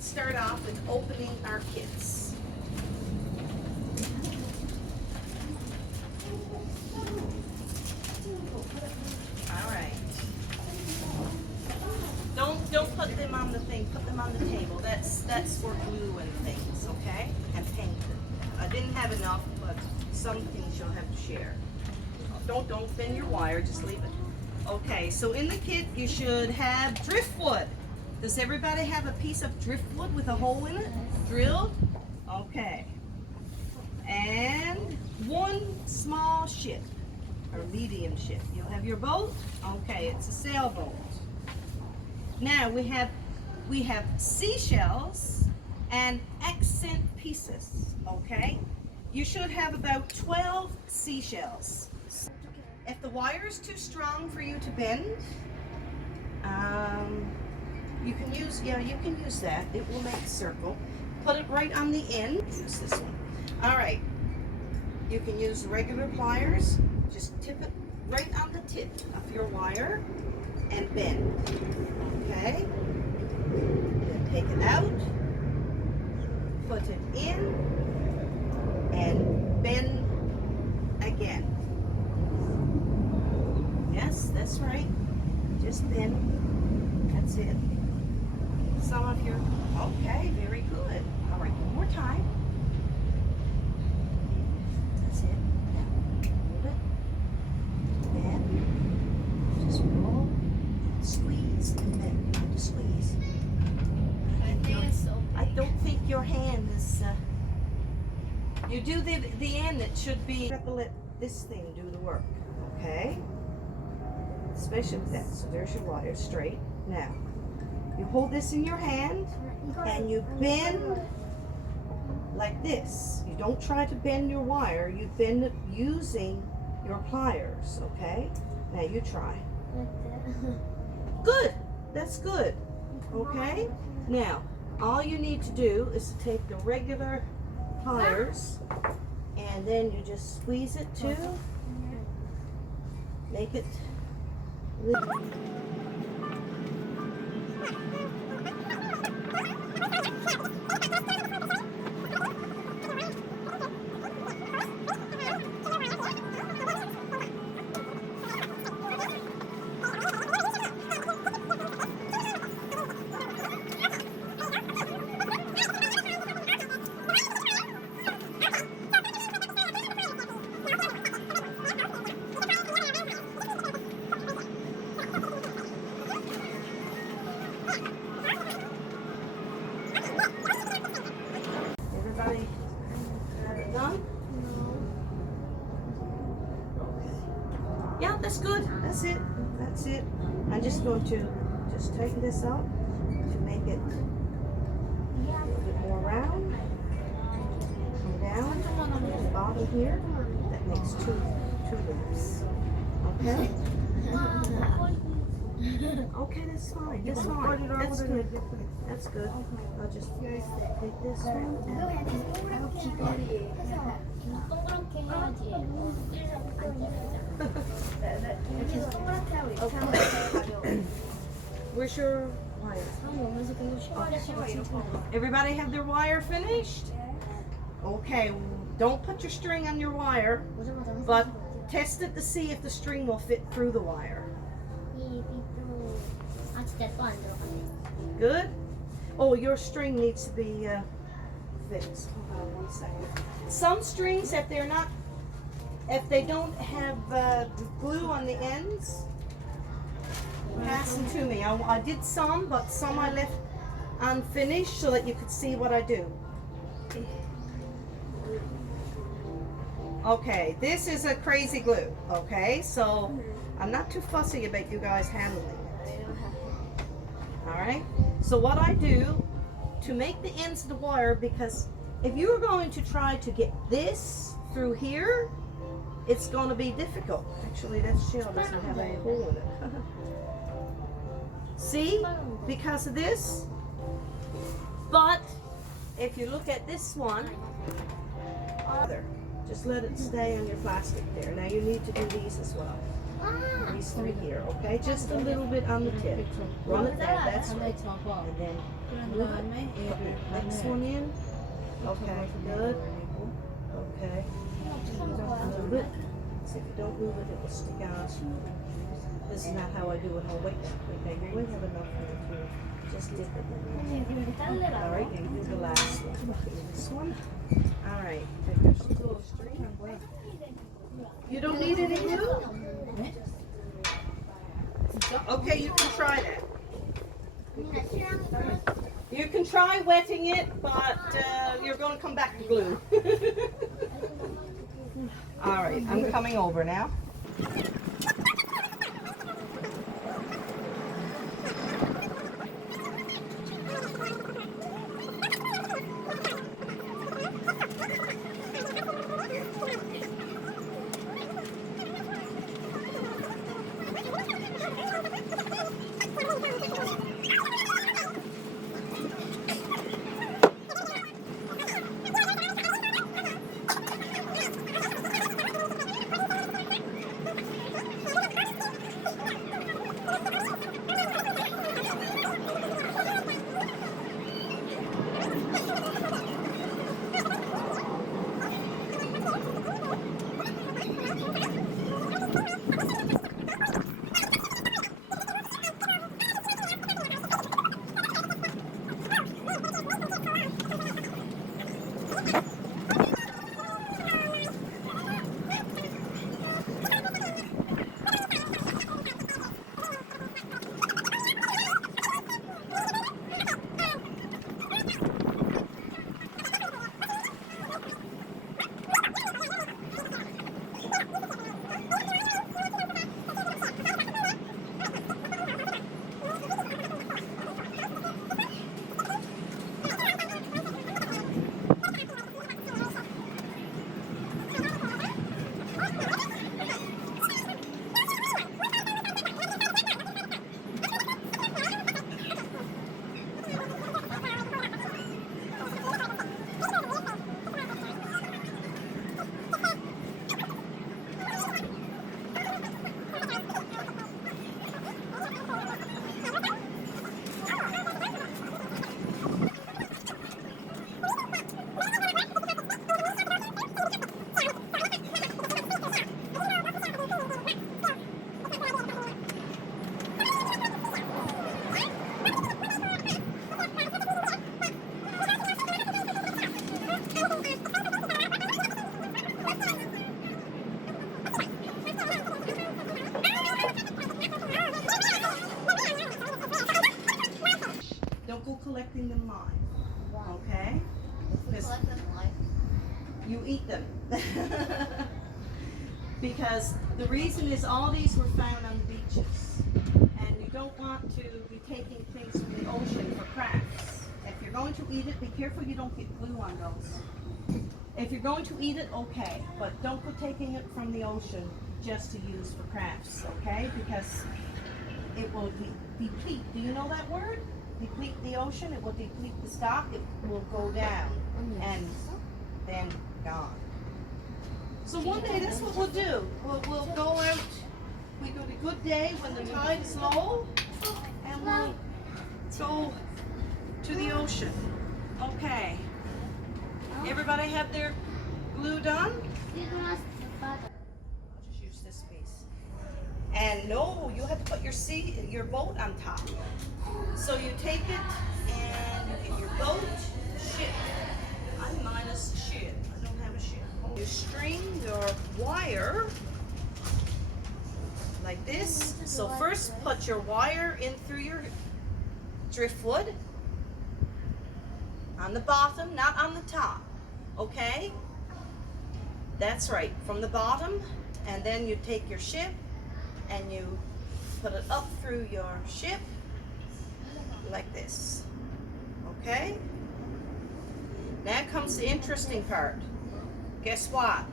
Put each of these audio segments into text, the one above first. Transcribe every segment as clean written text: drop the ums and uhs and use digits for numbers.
start off with opening our kits. All right. Don't put them on the thing. Put them on the table. That's for glue and things, okay? And paint. I didn't have enough, but some things you'll have to share. Don't bend your wire. Just leave it. Okay. So in the kit you should have driftwood. Does everybody have a piece of driftwood with a hole in it? Drilled? Okay. And one small ship, or medium ship. You'll have your boat? Okay, it's a sailboat. Now we have seashells and accent pieces, okay? You should have about 12 seashells. If the wire is too strong for you to bend, you can use that. It will make a circle. Put it right on the end. Use this one. All right. You can use regular pliers. Just tip it right on the tip of your wire and bend. Okay. Then take it out. Put it in and bend again. Yes, that's right. Just bend. That's it. Some of you, okay, very good. All right, one more time. That's it. Now, hold it. Bend. Just roll. Squeeze and then you have to squeeze. I don't think your hand is. You do the end. It should be. You have to let this thing do the work. Okay. Especially with that. So there's your wire straight. Now. You hold this in your hand and you bend like this. You don't try to bend your wire, you bend it using your pliers, okay? Now you try. Good, that's good, okay? Now, all you need to do is to take the regular pliers and then you just squeeze it too. Make it that's good. That's it. That's it. I'm just going to just tighten this up to make it a little bit more round. Come down at the bottom here. That makes two loops. Okay? Okay, that's fine. That's fine. That's good. That's good. I'll just take this Where's your wire? Everybody have their wire finished? Okay, don't put your string on your wire, but test it to see if the string will fit through the wire. Good? Oh, your string needs to be fixed. Hold on 1 second. Some strings, if they don't have glue on the ends, pass them to me. I did some, but some I left unfinished so that you could see what I do. Okay, this is a crazy glue, okay? So I'm not too fussy about you guys handling it. Alright? So what I do to make the ends of the wire, because if you were going to try to get this through here, it's going to be difficult. Actually, that shell doesn't have any hole in it. See? Because of this. But if you look at this one, just let it stay on your plastic there. Now you need to do these as well. These three here, okay? Just a little bit on the tip. Run it down, that's right. 접어. And then 그런 move 다음에 it. 얘를 Next one in. Okay, good. Okay. Move it. See, if you don't move it, it will stick out. This is not how I do it. I'll wait. Okay, you will have enough here to just dip it in. 선생님 그렇게 자르라고. All right, and do the last one. This one. All right, take your little string. You don't need any glue? 네? Okay, you can try that. You can try wetting it, but you're going to come back to glue. All right, I'm coming over now. Don't go collecting them live, okay? Because you eat them. Because the reason is all these were found on the beaches. And you don't want to be taking things from the ocean for crafts. If you're going to eat it, be careful you don't get glue on those. If you're going to eat it, okay, but don't go taking it from the ocean just to use for crafts, okay? Because it will deplete. Do you know that word? Deplete the ocean, it will deplete the stock, it will go down and then gone. So one day that's what we'll do. We'll go out, we go to good day when the tide is low, and we'll go to the ocean. Okay. Everybody have their glue done? I'll just use this piece. And no, you have to put your boat on top. So you take it and you get your boat, ship. I'm minus ship. I don't have a ship. You string your wire like this. So first put your wire in through your driftwood on the bottom, not on the top. Okay? That's right. From the bottom, and then you take your ship and you put it up through your ship like this. Okay? Now comes the interesting part. Guess what?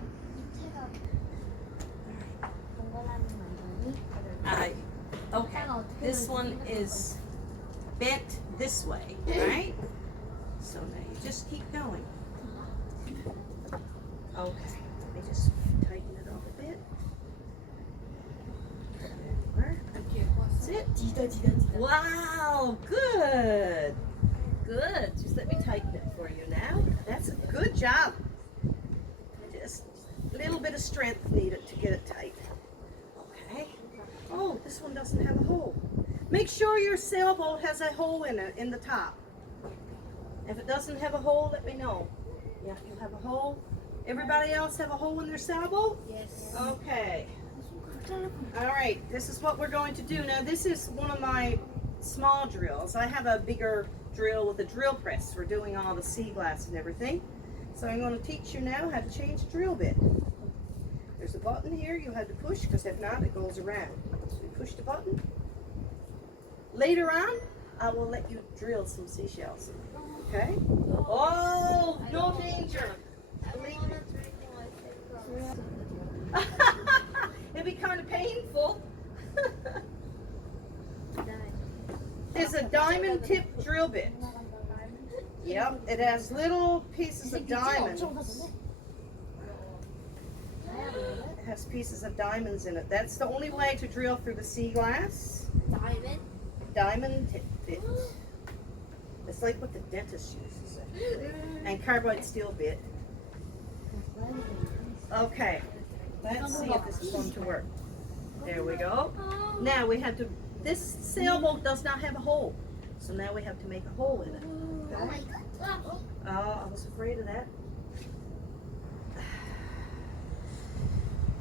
Okay, this one is bent this way, right? So now you just keep going. Okay, let me just tighten it up a bit. job. Just a little bit of strength needed to get it tight. Okay. Oh, this one doesn't have a hole. Make sure your sailboat has a hole in it in the top. If it doesn't have a hole, let me know. Yeah, you have a hole. Everybody else have a hole in their sailboat? Yes. Okay. All right, this is what we're going to do. Now, this is one of my small drills. I have a bigger drill with a drill press for doing all the sea glass and everything. So I'm going to teach you now how to change the drill bit. There's a button here you have to push, because if not, it goes around. So you push the button. Later on, I will let you drill some seashells. Okay? Oh, no danger. It'd be kind of painful. There's a diamond tip drill bit. Yep, it has little pieces of diamonds. It has pieces of diamonds in it. That's the only way to drill through the sea glass. Diamond? Diamond tip bit. It's like what the dentist uses. And carbide steel bit. Okay, let's see if this is going to work. There we go. Now we have to, this sailboat does not have a hole. So now we have to make a hole in it. Oh my god. Oh, I was afraid of that.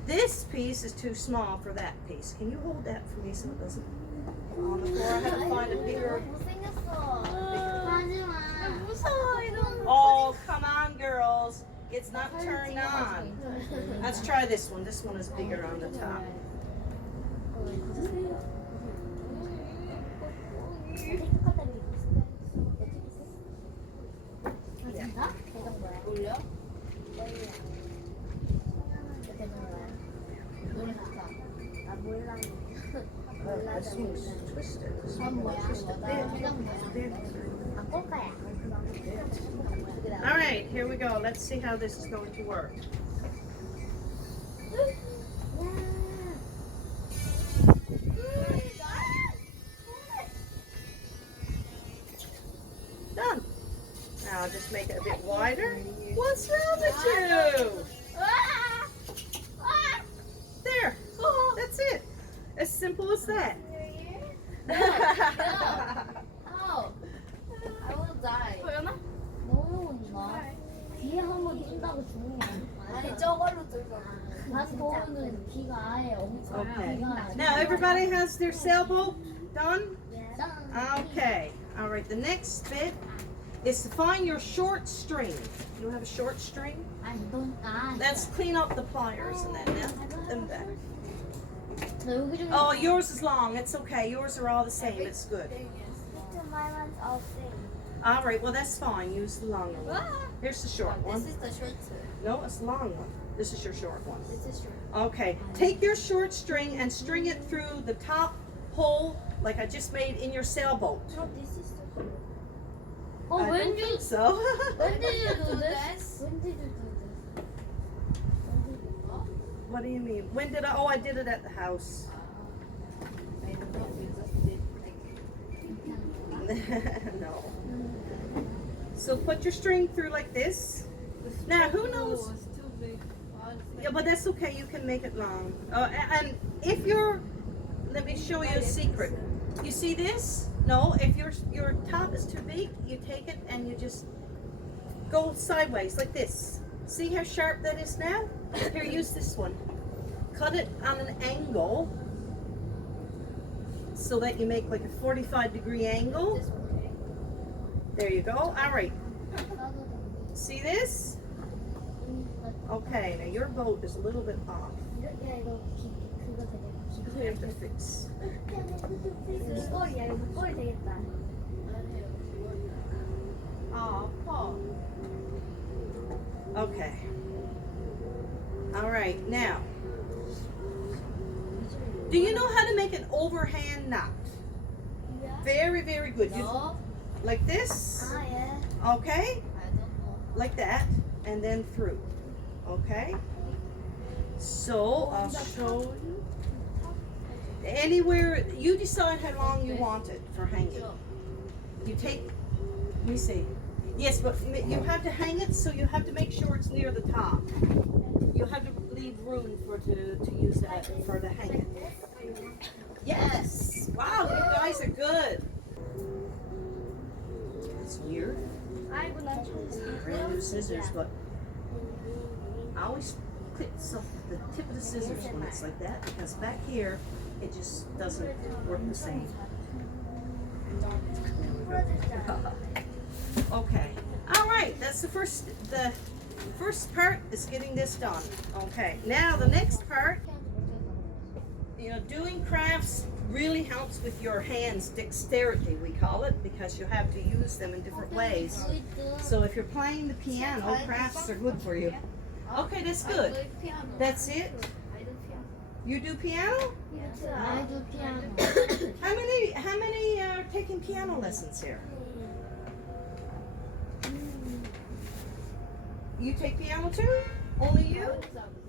This piece is too small for that piece. Can you hold that for me so it doesn't fall on the floor? I have to find a bigger. Oh, come on, girls. It's not turned on. Let's try this one. This one is bigger on the top. 올려? 아 몰라. This one's twisted. This 전 one 뭐야? twisted. 바꿀 거야. All right, here we go. Let's see how this is going to work. Done. Now I'll just make it a bit wider. What's wrong with you? There. That's it. As simple as that. How? I will die. 너무 온다. 뒤에 한번 뛴다고 죽는 게 아니야. 아니 저걸로 들고. 다시 보면은 귀가 아예 엄청 Okay. 귀가. Now everybody has their sailboat done? 짠. Okay. All right. The next bit is to find your short string. You have a short string? 아니 넌 Let's clean up the pliers and then put them back. 너 여기 좀. Oh, yours is long. It's okay. Yours are all the same. It's good. My one's all same. All right. Well, that's fine. Use the longer one. Here's the short one. This is the short. No, it's the long one. This is your short one. This is short. Okay. Take your short string and string it through the top hole like I just made in your sailboat. No, this is the short. I Oh, when don't you think so. when did you do this? When did you do this? What do you mean? When did I? Oh, I did it at the house. No. So put your string through like this. Now, who knows? Yeah, but that's okay. You can make it long. And if you're, let me show you a secret. You see this? No, if your top is too big, you take it and you just go sideways like this. See how sharp that is now? Here, use this one. Cut it on an angle so that you make like a 45-degree angle. There you go. All right. See this? Okay, now your boat is a little bit off. You have to fix. 목걸이야, 이거 목걸이 되겠다. Okay. All right, now. Do you know how to make an overhand knot? Very, very good. You, 너? like this, 아 예. okay? I don't know. Like that, and then through, okay? So, I'll show you. Anywhere, you decide how long you want it for hanging. You take, let me see. Yes, but you have to hang it, so you have to make sure it's near the top. You have to leave room to use that for the hanging. Yes! Wow, you guys are good. It's weird. Brand new scissors, but I always clip the tip of the scissors when it's like that, because back here it just doesn't work the same. Okay. All right. That's the first part is getting this done. Okay. Now the next part, doing crafts really helps with your hands dexterity, we call it, because you have to use them in different ways. So if you're playing the piano, crafts are good for you. Okay, that's good. That's it. You do piano? I do piano. How many are taking piano lessons here? You take piano too? Only you?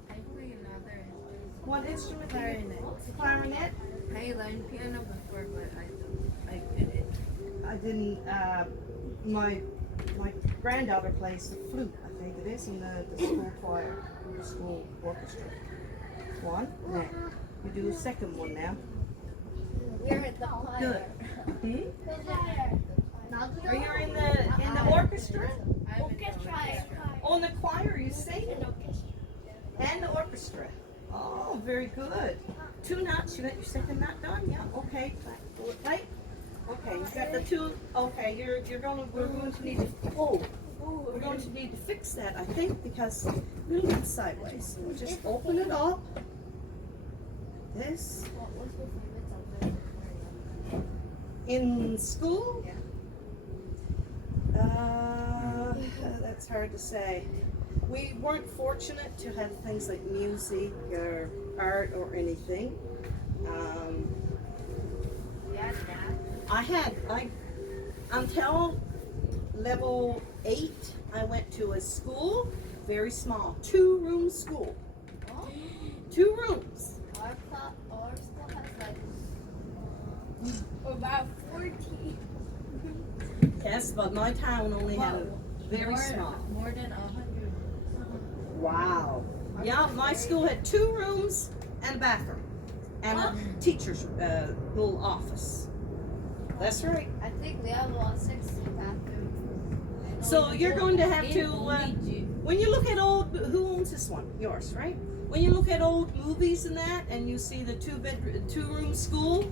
I play another What instrument? clarinet. Clarinet? I learned piano before, but I couldn't. I didn't. My granddaughter plays the flute. I think it is in the school choir, the school orchestra. One. Now you do the second one now. We're at the choir. Good. Hmm? Are you in the orchestra? On the choir, you sing? And the orchestra. Oh, very good. 2 knots. You got your second knot done? Yeah. Okay. Right. Okay. You got the 2. Okay. We're going to need to. Oh. We're going to need to fix that, I think, because a little bit sideways. We'll just open it up. This. In school? That's hard to say. We weren't fortunate to have things like music or art or anything. Until level 8, I went to a school, very small, 2-room school. 2 rooms. Our school has like about 40. Yes, but my town only had a very small. More than 100. Wow. Yeah, my school had 2 rooms and a bathroom and a teacher's little office. That's right. I think we have about 60 bathrooms. So you're going to have to, when you look at who owns this one? Yours, right? When you look at old movies and that, and you see the 2-room school,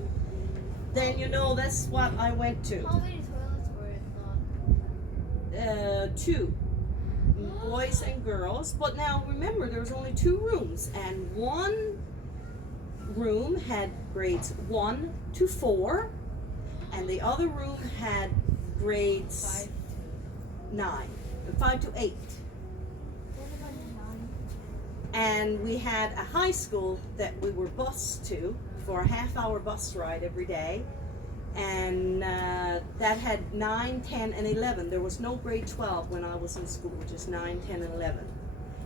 then you know that's what I went to. How many toilets were it? 2 boys and girls, but now remember there was only 2 rooms, and one room had grades 1 to 4, and the other room had grades 5 to 8. And we had a high school that we were bused to for a half-hour bus ride every day. And that had 9, 10, and 11. There was no grade 12 when I was in school, which is 9, 10, and 11.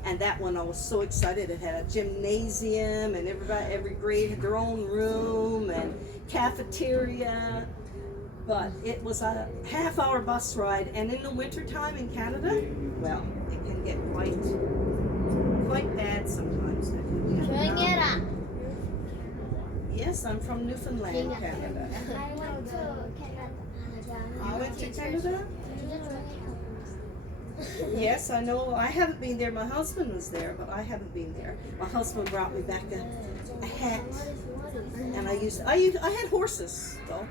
And that one I was so excited. It had a gymnasium, and every grade had their own room and cafeteria. But it was a half-hour bus ride, and in the wintertime in Canada, well, it can get quite bad sometimes. 조용해라. Yes, I'm from Newfoundland, Canada. I went to Canada. You went to Canada? Yes, I know. I haven't been there. My husband was there, but I haven't been there. My husband brought me back a hat, and I had horses though,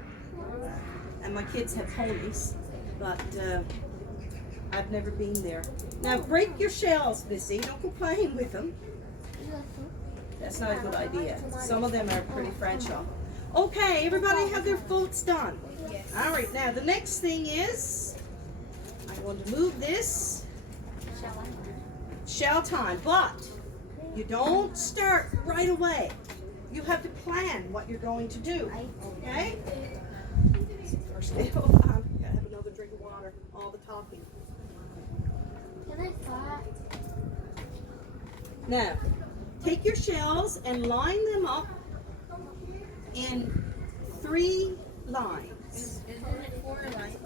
and my kids had ponies, but I've never been there. Now break your shells, Missy. Don't go playing with them. That's not a good idea. Some of them are pretty fragile. Okay, everybody have their votes done. Yes. All right, now the next thing is, I want to move this. Shell time, but you don't start right away. You have to plan what you're going to do, okay? First, hold on. Gotta have another drink of water. All the talking. Can I start? Now, take your shells and line them up in 3 lines. Isn't it 4 lines?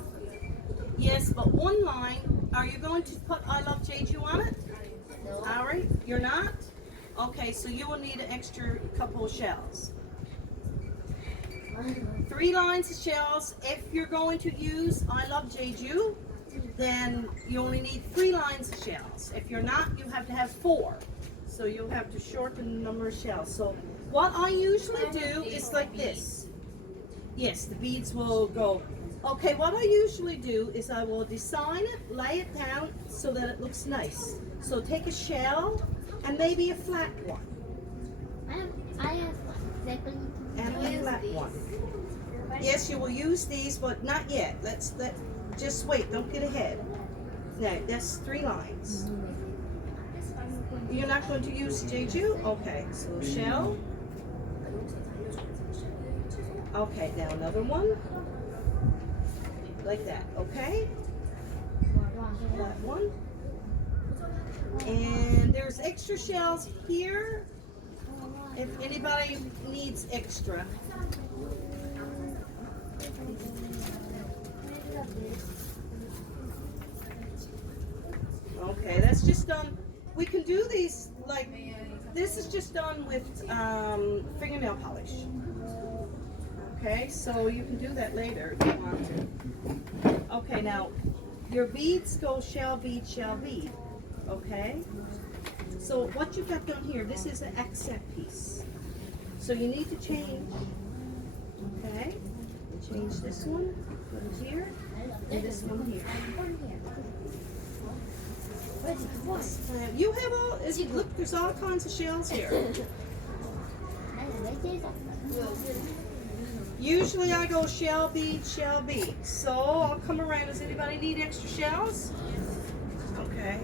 Yes, but one line, are you going to put I love Jeju on it? No. All right, you're not? Okay, so you will need an extra couple of shells. 3 lines of shells. If you're going to use I love Jeju, then you only need 3 lines of shells. If you're not, you have to have 4. So you'll have to shorten the number of shells. So what I usually do is like this. Yes, the beads will go. Okay, what I usually do is I will design it, lay it down so that it looks nice. So take a shell and maybe a flat one. I have exactly And a flat one. Yes, you will use these, but not yet. Just wait, don't get ahead. No, that's 3 lines. You're not going to use Jeju? Okay, so shell. Okay, now another one. Like that, okay? That one. And there's extra shells here. If anybody needs extra. Okay, that's just done. We can do these like this is just done with fingernail polish. Okay, so you can do that later if you want to. Okay, now your beads go shell bead, shell bead. Okay, so what you've got done here, this is an accent piece. So you need to change. Okay, change this one, put it here, and this one here. You have all, look, there's all kinds of shells here. Usually I go shell bead, shell bead. So I'll come around. Does anybody need extra shells? Okay.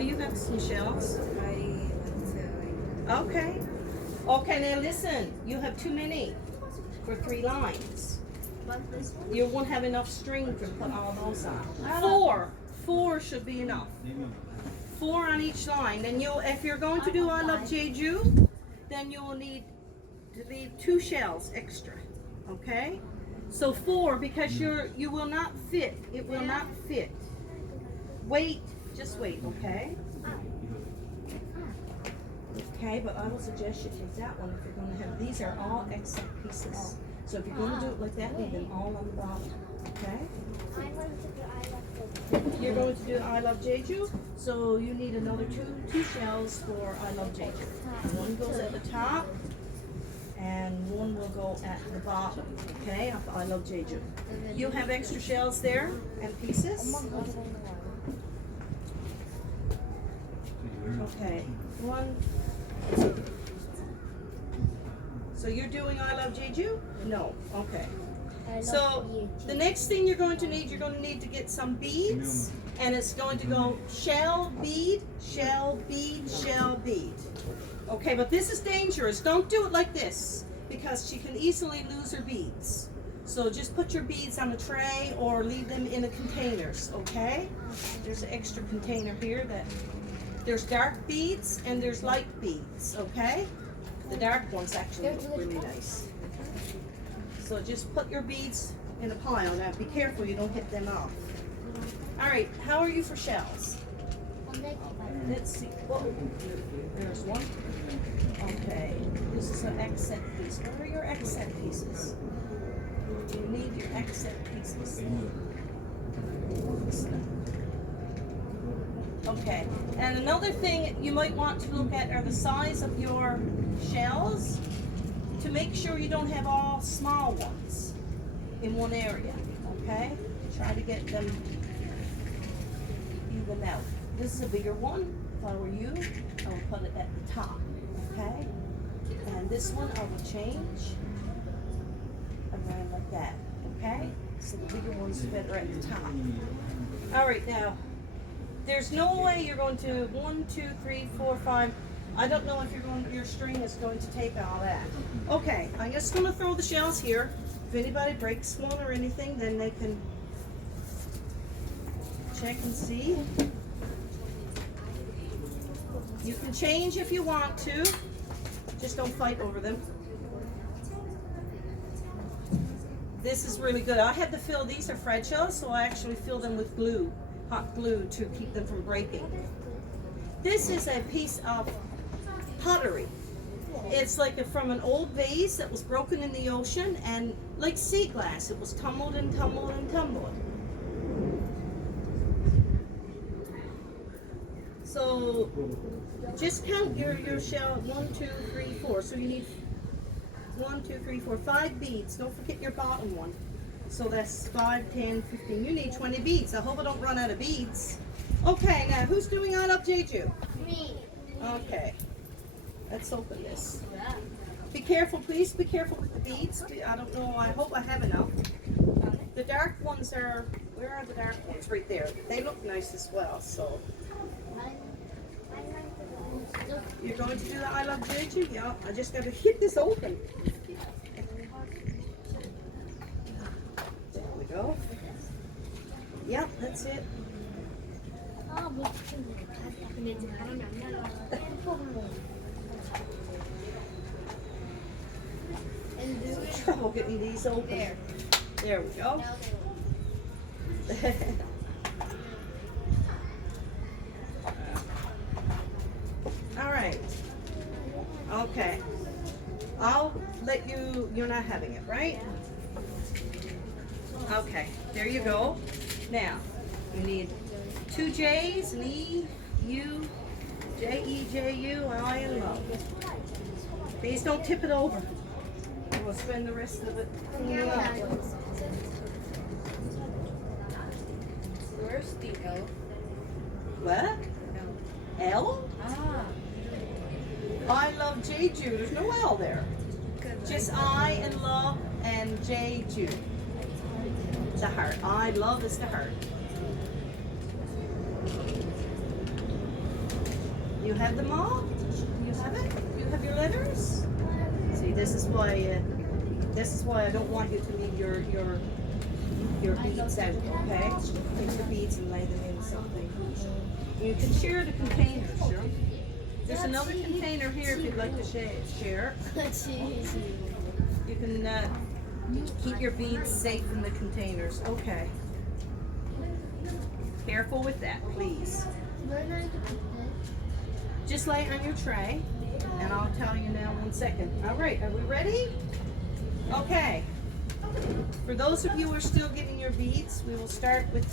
You got some shells. Okay. Okay, now listen. You have too many for 3 lines. You won't have enough string to put all those on. 4 should be enough. 4 on each line. Then if you're going to do I love Jeju, then you will need to leave 2 shells extra. Okay? So 4 because you will not fit. It will not fit. Wait, just wait, okay? Okay, but I will suggest you take that one if you're going to have. These are all accent pieces. So if you're going to do it like that, leave them all on the bottom. Okay? You're going to do I love Jeju, so you need another two shells for I love Jeju. One goes at the top, and one will go at the bottom. Okay, of I love Jeju. You have extra shells there and pieces. Okay, 1. So you're doing I love Jeju? No. Okay. So the next thing you're going to need to get some beads, and it's going to go shell, bead, shell, bead, shell, bead. Okay, but this is dangerous. Don't do it like this because she can easily lose her beads. So just put your beads on a tray or leave them in a containers, okay? There's an extra container here that there's dark beads and there's light beads, okay? The dark ones actually look really nice. So just put your beads in a pile. Now be careful you don't hit them off. All right, how are you for shells? Let's see. Whoa. There's one. Okay, this is an accent piece. What are your accent pieces? You need your accent pieces. Okay, and another thing you might want to look at are the size of your shells to make sure you don't have all small ones in one area, okay? Try to get them even out. This is a bigger one. If I were you, I would put it at the top, okay? And this one I will change around like that, okay? So the bigger one's better at the top. All right, now, there's no way you're going to 1, 2, 3, 4, 5. I don't know if your string is going to take all that. Okay, I'm just going to throw the shells here. If anybody breaks one or anything, then they can check and see. You can change if you want to. Just don't fight over them. This is really good. I had to fill, these are fragile, so I actually fill them with glue, hot glue, to keep them from breaking. This is a piece of pottery. It's like from an old vase that was broken in the ocean, and like sea glass, it was tumbled and tumbled and tumbled. So just count your shell. 1, 2, 3, 4. So you need 1, 2, 3, 4, 5 beads. Don't forget your bottom one. So that's 5, 10, 15. You need 20 beads. I hope I don't run out of beads. Okay, now who's doing I Love Jeju? Me. Okay. Let's open this. Be careful, please. Be careful with the beads. I don't know. I hope I have enough. The dark ones are. Where are the dark ones? Right there. They look nice as well. So you're going to do the I Love Jeju? Yeah. I just got to hit this open. There we go. Yep, that's it. 근데 이제 바람이 안 날라. Trouble getting these open. There we go. All right. Okay. I'll let you, you're not having it, right? Okay, there you go. Now, you need 2 J's, an E, U, J, E, J, U, I, and L. Please don't tip it over. We'll spend the rest of it cleaning up. Where's the L? What? L? Ah. I Love Jeju. There's no L there. Just I and love and Jeju. The heart. I love is the heart. You have them all? You have it? You have your letters? See, this is why I don't want you to leave your beads out, okay? Take the beads and lay them in something. You can share the containers, sure? There's another container here if you'd like to share. You can keep your beads safe in the containers. Okay. Careful with that, please. Just lay it on your tray, and I'll tell you now in 1 second. All right, are we ready? Okay. For those of you who are still getting your beads, we will start with.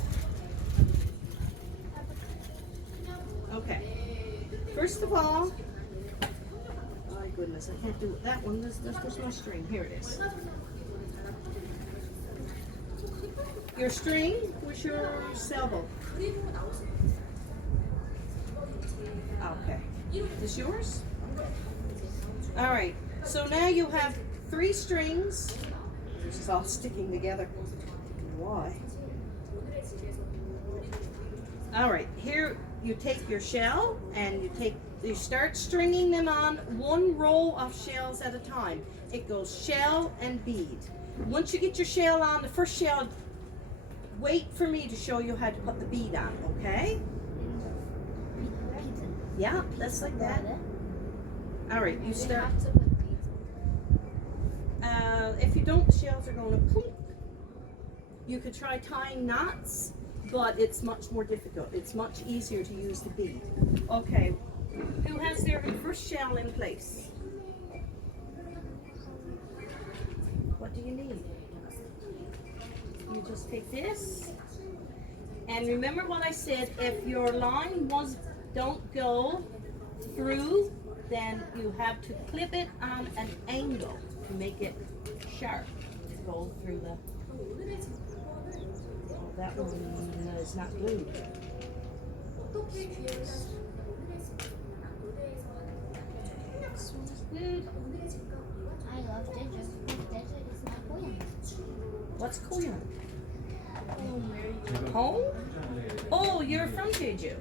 Okay. First of all, my goodness, I can't do it. That one. There's no string. Here it is. Your string was your salvo. Okay. Is yours? All right. So now you have 3 strings. This is all sticking together. Why? All right. Here you take your shell and you start stringing them on 1 row of shells at a time. It goes shell and bead. Once you get your shell on, the first shell, wait for me to show you how to put the bead on, okay? Yeah, that's like that. All right, you start. If you don't, the shells are going to plunk. You could try tying knots, but it's much more difficult. It's much easier to use the bead. Okay, who has their first shell in place? What do you need? You just take this, and remember what I said, if your line don't go through, then you have to clip it on an angle to make it sharp to go through the. Oh, that one is not glued. This one's good. I love Jeju. Jeju is my home. What's Korean? Home? Oh, you're from Jeju.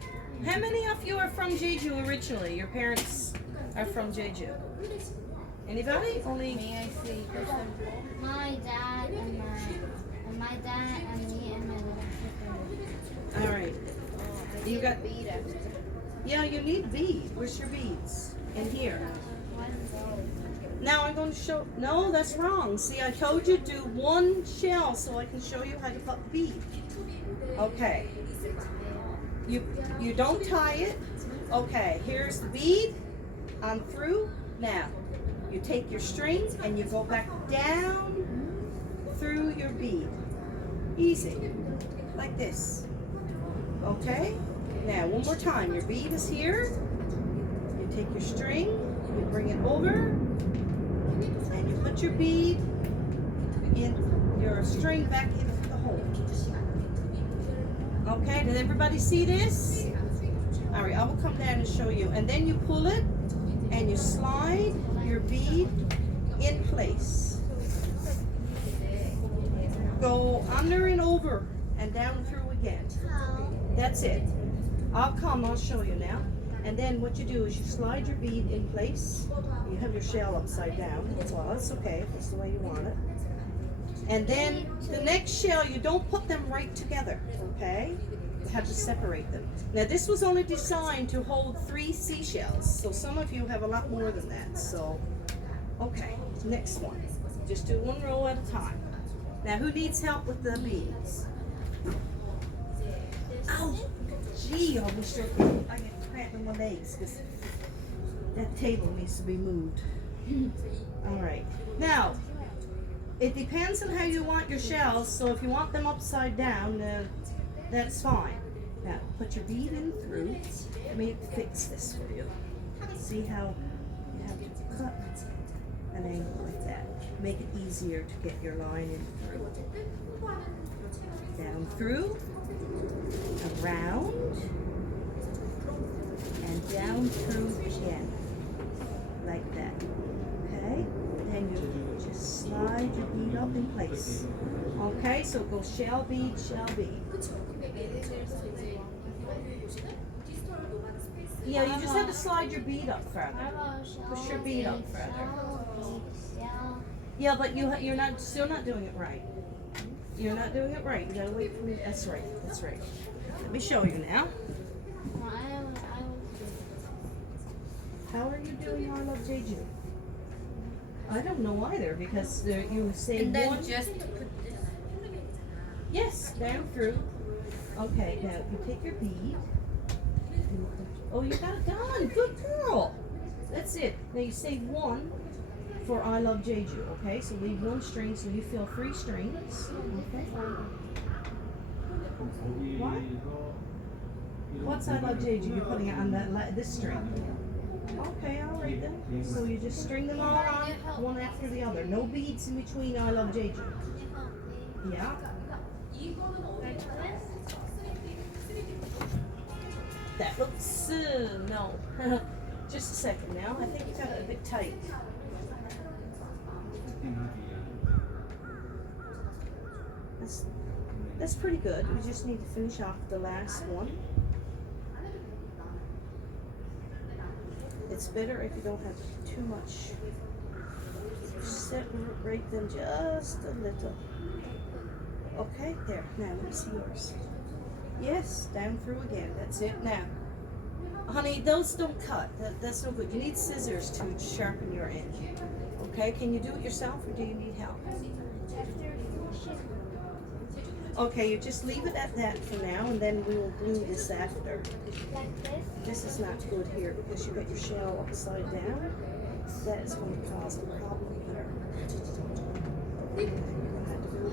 How many of you are from Jeju originally? Your parents are from Jeju. Anybody? Only. May I see My dad and my dad and me and my little sister. All right. You got. bead after. Yeah, you need beads. Where's your beads? In here. Now I'm going to show, no, that's wrong. See, I told you do one shell so I can show you how to put the bead. Okay. You don't tie it. Okay, here's the bead. I'm through. Now, you take your string and you go back down through your bead. Easy. Like this. Okay? Now, one more time. Your bead is here. You take your string, you bring it over, and you put your bead in your string back into the hole. Okay, did everybody see this? All right, I will come down and show you. And then you pull it and you slide your bead in place. Go under and over and down through again. That's it. I'll show you now. And then what you do is you slide your bead in place. You have your shell upside down. Well, that's okay if that's the way you want it. And then the next shell, you don't put them right together, okay? You have to separate them. Now this was only designed to hold 3 seashells, so some of you have a lot more than that. So, okay, next one. Just do one row at a time. Now who needs help with the beads? Ow! Gee, I wish I get cramp in my legs because that table needs to be moved. All right. Now, it depends on how you want your shells. So if you want them upside down, that's fine. Now, put your bead in through. Let me fix this for you. See how you have to cut an angle like that. Make it easier to get your line in through. Down through, around, and down through again, like that. Okay? Then you just slide your bead up in place. Okay, so go shell bead, shell bead. Yeah, you just have to slide your bead up further. Push your bead up further. Yeah, but still not doing it right. You're not doing it right. You gotta wait for me. That's right. That's right. Let me show you now. How are you doing I Love Jeju? I don't know either because you say And then one. just put this. Yes, down through. Okay, now you take your bead. Oh, you got it done. Good girl. That's it. Now you say 1 for I Love Jeju. Okay, so leave 1 string so you feel 3 strings. Okay. What? What's I Love Jeju? You're putting it on this string. Okay, all right then. So you just string them all on one after the other. No beads in between I Love Jeju. Yeah. That looks, no. Just a second now. I think you got it a bit tight. That's pretty good. We just need to finish off the last one. It's better if you don't have too much. Separate them just a little. Okay, there. Now let me see yours. Yes, down through again. That's it. Now, honey, those don't cut. That's no good. You need scissors to sharpen your edge. Okay, can you do it yourself or do you need help? Okay, you just leave it at that for now and then we will glue this after. Like this? This is not good here because you got your shell upside down. That is going to cause a problem here.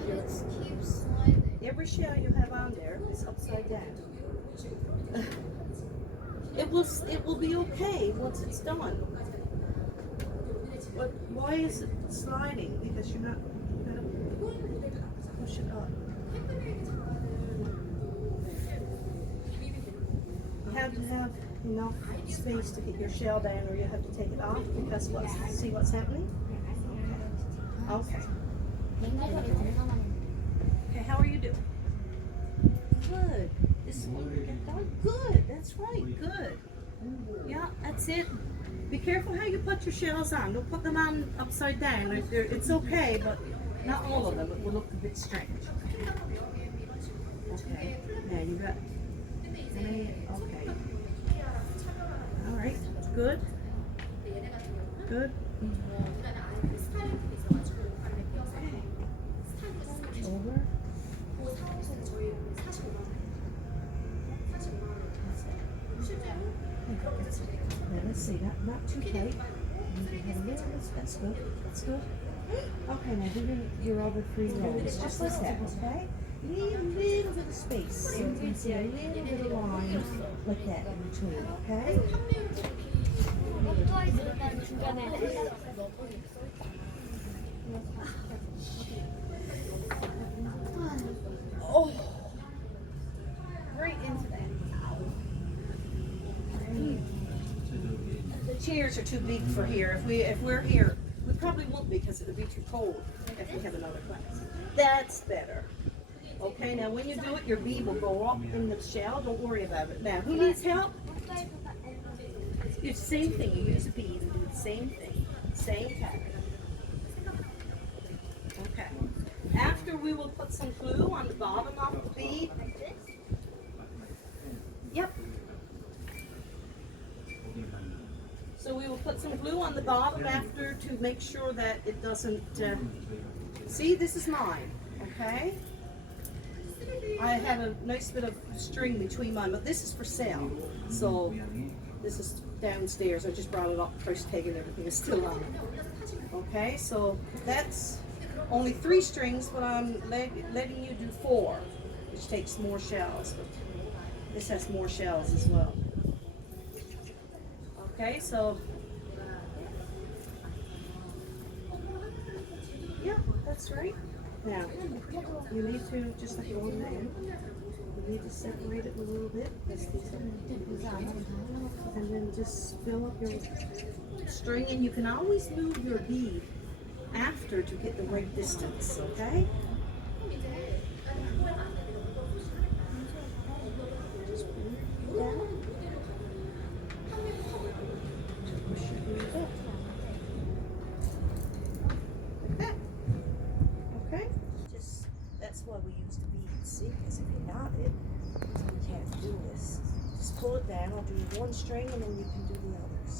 Let's keep sliding. Every shell you have on there is upside down. It will be okay once it's done. But why is it sliding? Because you're not push it up. You have to have enough space to get your shell down or you have to take it off because see what's happening? Okay. Okay, how are you doing? Good. This one you get done? Good. That's right. Good. Yeah, that's it. Be careful how you put your shells on. Don't put them on upside down. Like it's okay, but not all of them. It will look a bit strange. Okay. Now you got how many? Okay. All right. Good. Good. let's see, not too tight. That's good. That's good. Okay, now do your other 3 rows, just like that, okay? Leave a little bit of space so you can see a little bit of line like that in between, okay? Oh, right into that. The chairs are too big for here. If we're here, we probably won't be because it'll be too cold if we have another class. That's better. Okay, now when you do it, your bead will go up in the shell. Don't worry about it. Now, who needs help? It's the same thing. You use a bead and do the same thing. Same pattern. Okay. After we will put some glue on the bottom of the bead. Yep. So we will put some glue on the bottom after to make sure that it doesn't, see, this is mine, okay? I have a nice bit of string between mine, but this is for sale. So this is downstairs. I just brought it up, price tag and everything is still on it. Okay, so that's only 3 strings, but I'm letting you do 4, which takes more shells. But this has more shells as well. Okay, so yeah, that's right. Now you need to just like go in the end. You need to separate it a little bit, and then just fill up your string. And you can always move your bead after to get the right distance. Okay. Just bring it down. Push your bead up. Like that. Okay. Just that's why we use the beads. See, because if you're not it, you can't do this. Just pull it down. I'll do 1 string, and then you can do the others.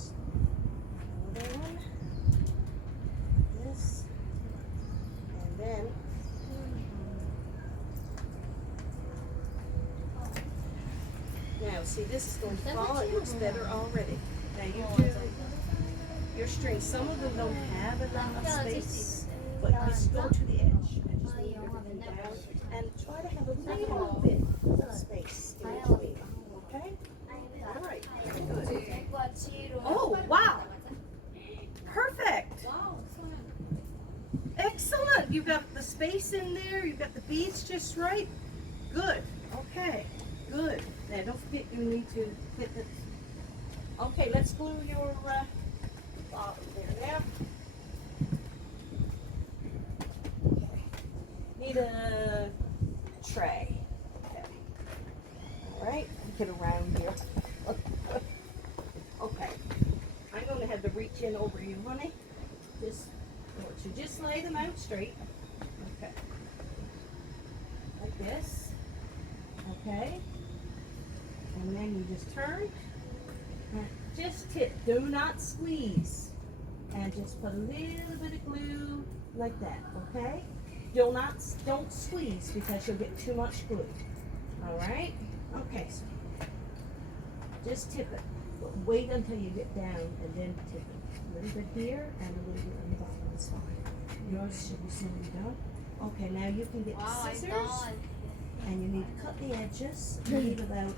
Another one. This, and then. Now, see, this is going to fall. It looks better already. Now you do your strings. Some of them don't have enough space, but just go to the edge and just move everything down and try to have a little bit of space in between. Okay? All right. Good. Oh, wow. Perfect. Excellent. You've got the space in there. You've got the beads just right. Good. Okay. Good. Now, don't forget you need to hit the... Okay, let's glue your bottom there now. Okay. Need a tray. Okay. All right. Get around here. Okay. I'm going to have to reach in over you, honey. Just lay them out straight. Okay. Like this. Okay. And then you just turn. Just tip. Do not squeeze. And just put a little bit of glue like that. Okay. Don't squeeze because you'll get too much glue. All right. Okay. So just tip it. But wait until you get down and then tip it. A little bit here and a little bit on the bottom. That's fine. Yours should be soon done. Okay, now you can get the scissors and you need to cut the edges. You need about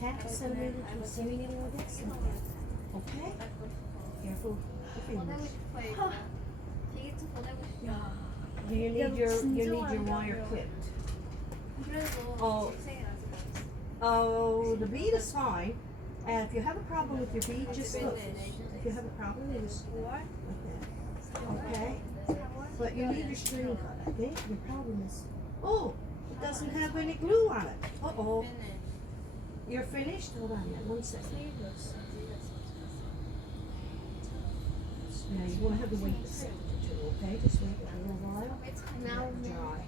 half a centimeter to a centimeter of this. Okay? Careful with your fingers. Do you need your wire clipped? Oh, the bead is fine. And if you have a problem with your bead, just look. If you have a problem, you just like that. Okay? But you need your string cut, I think. The problem is, oh, it doesn't have any glue on it. Uh-oh. You're finished? Hold on now, 1 second. Now you won't have to wait a second or 2, okay? Just wait a little while. Now dry.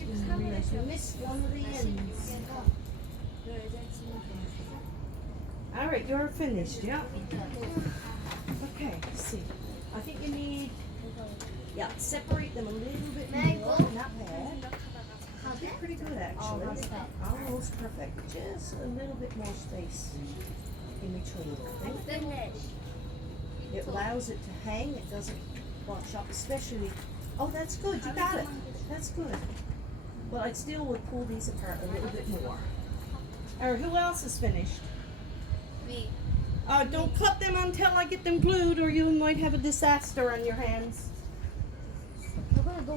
And realize you missed one of the ends. All right, you're finished, yeah? Okay, let's see. I think you need, yeah, separate them a little bit more, not bad. Pretty good, actually. Almost perfect. Just a little bit more space. in between. I think. Finish. It allows it to hang. It doesn't bunch up, especially. Oh, that's good. You got it. That's good. But I still would pull these apart a little bit more. Or who else is finished? Me. Don't cut them until I get them glued, or you might have a disaster on your hands.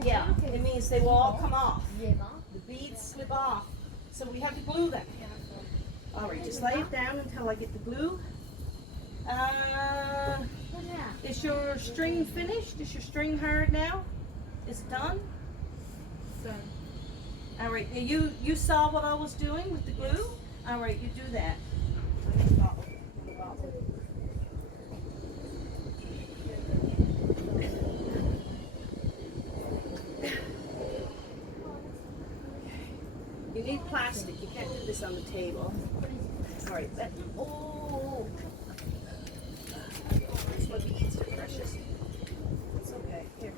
Yeah, it means they will all come off. The beads slip off, so we have to glue them. All right, just lay it down until I get the glue. Is your string finished? Is your string hard now? Is it done? Done. All right, you saw what I was doing with the glue? All right, you do that. You need plastic. You can't do this on the table. All right, oh. This one beads are precious. It's okay. Here.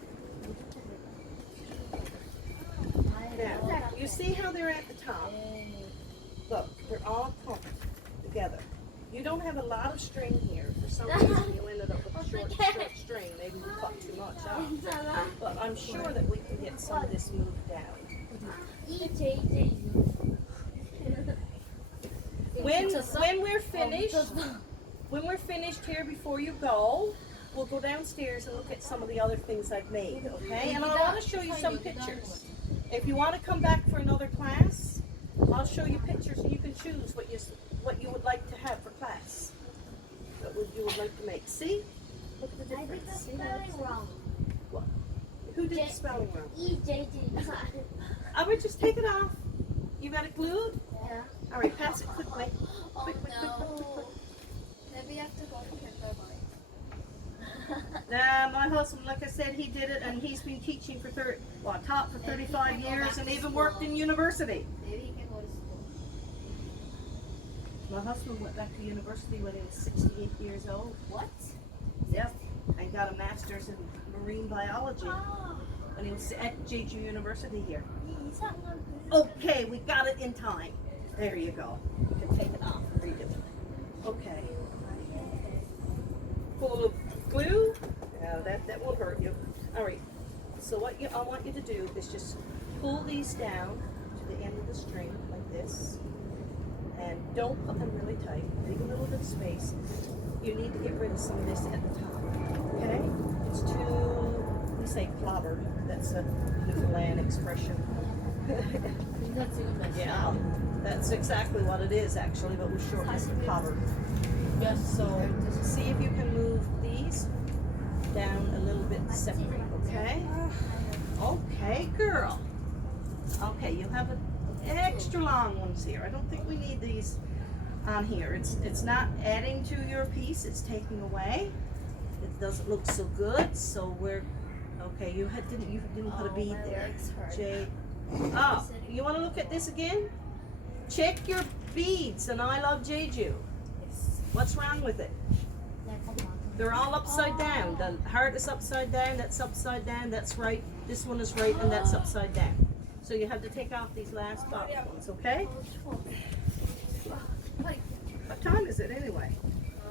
Now, you see how they're at the top? Look, they're all clumped together. You don't have a lot of string here. For some reason, you ended up with a short string. Maybe you cut too much out. But I'm sure that we can get some of this moved down. When we're finished here before you go, we'll go downstairs and look at some of the other things I've made, okay? And I want to show you some pictures. If you want to come back for another class, I'll show you pictures and you can choose what you would like to have for class. What you would like to make. See? Look at the I did the difference. See? spelling wrong. What? Who did the spelling wrong? EJJ. I would just take it off. You got it glued? Yeah. All right, pass it quickly. Oh Quick. no. Maybe I have to go to kindergarten. My husband, like I said, he did it, and he's been teaching for taught for 35 years, and even worked in university. Maybe he can go to school. My husband went back to university when he was 68 years old. What? Yep, and got a master's in marine biology when he was at Jeju University here. Okay, we got it in time. There you go. You can take it off and read it. Okay. Full of glue? No, that won't hurt you. All right. So what I want you to do is just pull these down to the end of the string like this, and don't put them really tight. Leave a little bit of space. You need to get rid of some of this at the top. Okay? It's too, we say clobber. That's a Newfoundland expression. Yeah, that's exactly what it is actually, but we shorten it to clobber. Yes. So see if you can move these down a little bit separate. Okay. Okay, girl. Okay, you have extra long ones here. I don't think we need these on here. It's not adding to your piece. It's taking away. It doesn't look so good. So we're okay. You didn't put a bead there. Jay. Oh, you want to look at this again? Check your beads, and I love Jeju. What's wrong with it? They're all upside down. The heart is upside down, that's upside down, that's right. This one is right, and that's upside down. So you have to take off these last bottom ones, okay? What time is it anyway?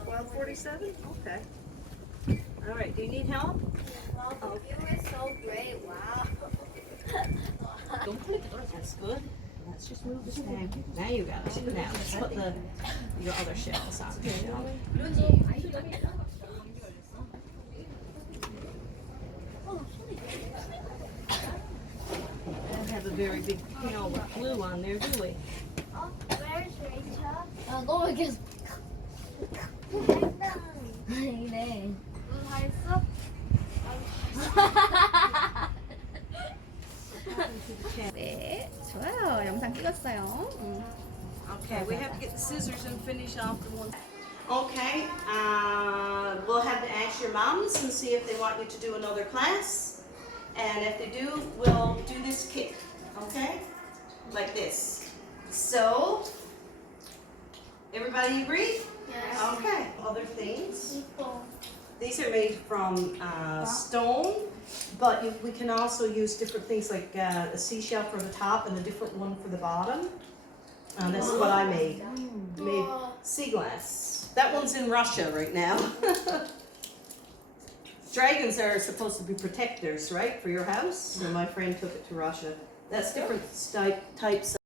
12:47? Okay. All right, do you need help? Wow, the view is so great. Wow. Don't put it there. That's good. Let's just move this down. Now you got it. Now let's put your other shells on the shelf. We don't have a very big pail with glue on there, do we? Oh, where's Rachel? 너 왜 이렇게 이래. 너 다 했어? 네, 좋아요. 영상 찍었어요. Okay, we have to get the scissors and finish off the one. Okay, we'll have to ask your moms and see if they want you to do another class. And if they do, we'll do this kit, okay? Like this. So, everybody agree? Yes. Okay, other things. These are made from stone, but we can also use different things like a seashell for the top and a different one for the bottom. This is what I made. I made sea glass. That one's in Russia right now. Dragons are supposed to be protectors, right, for your house? So my friend took it to Russia. That's different types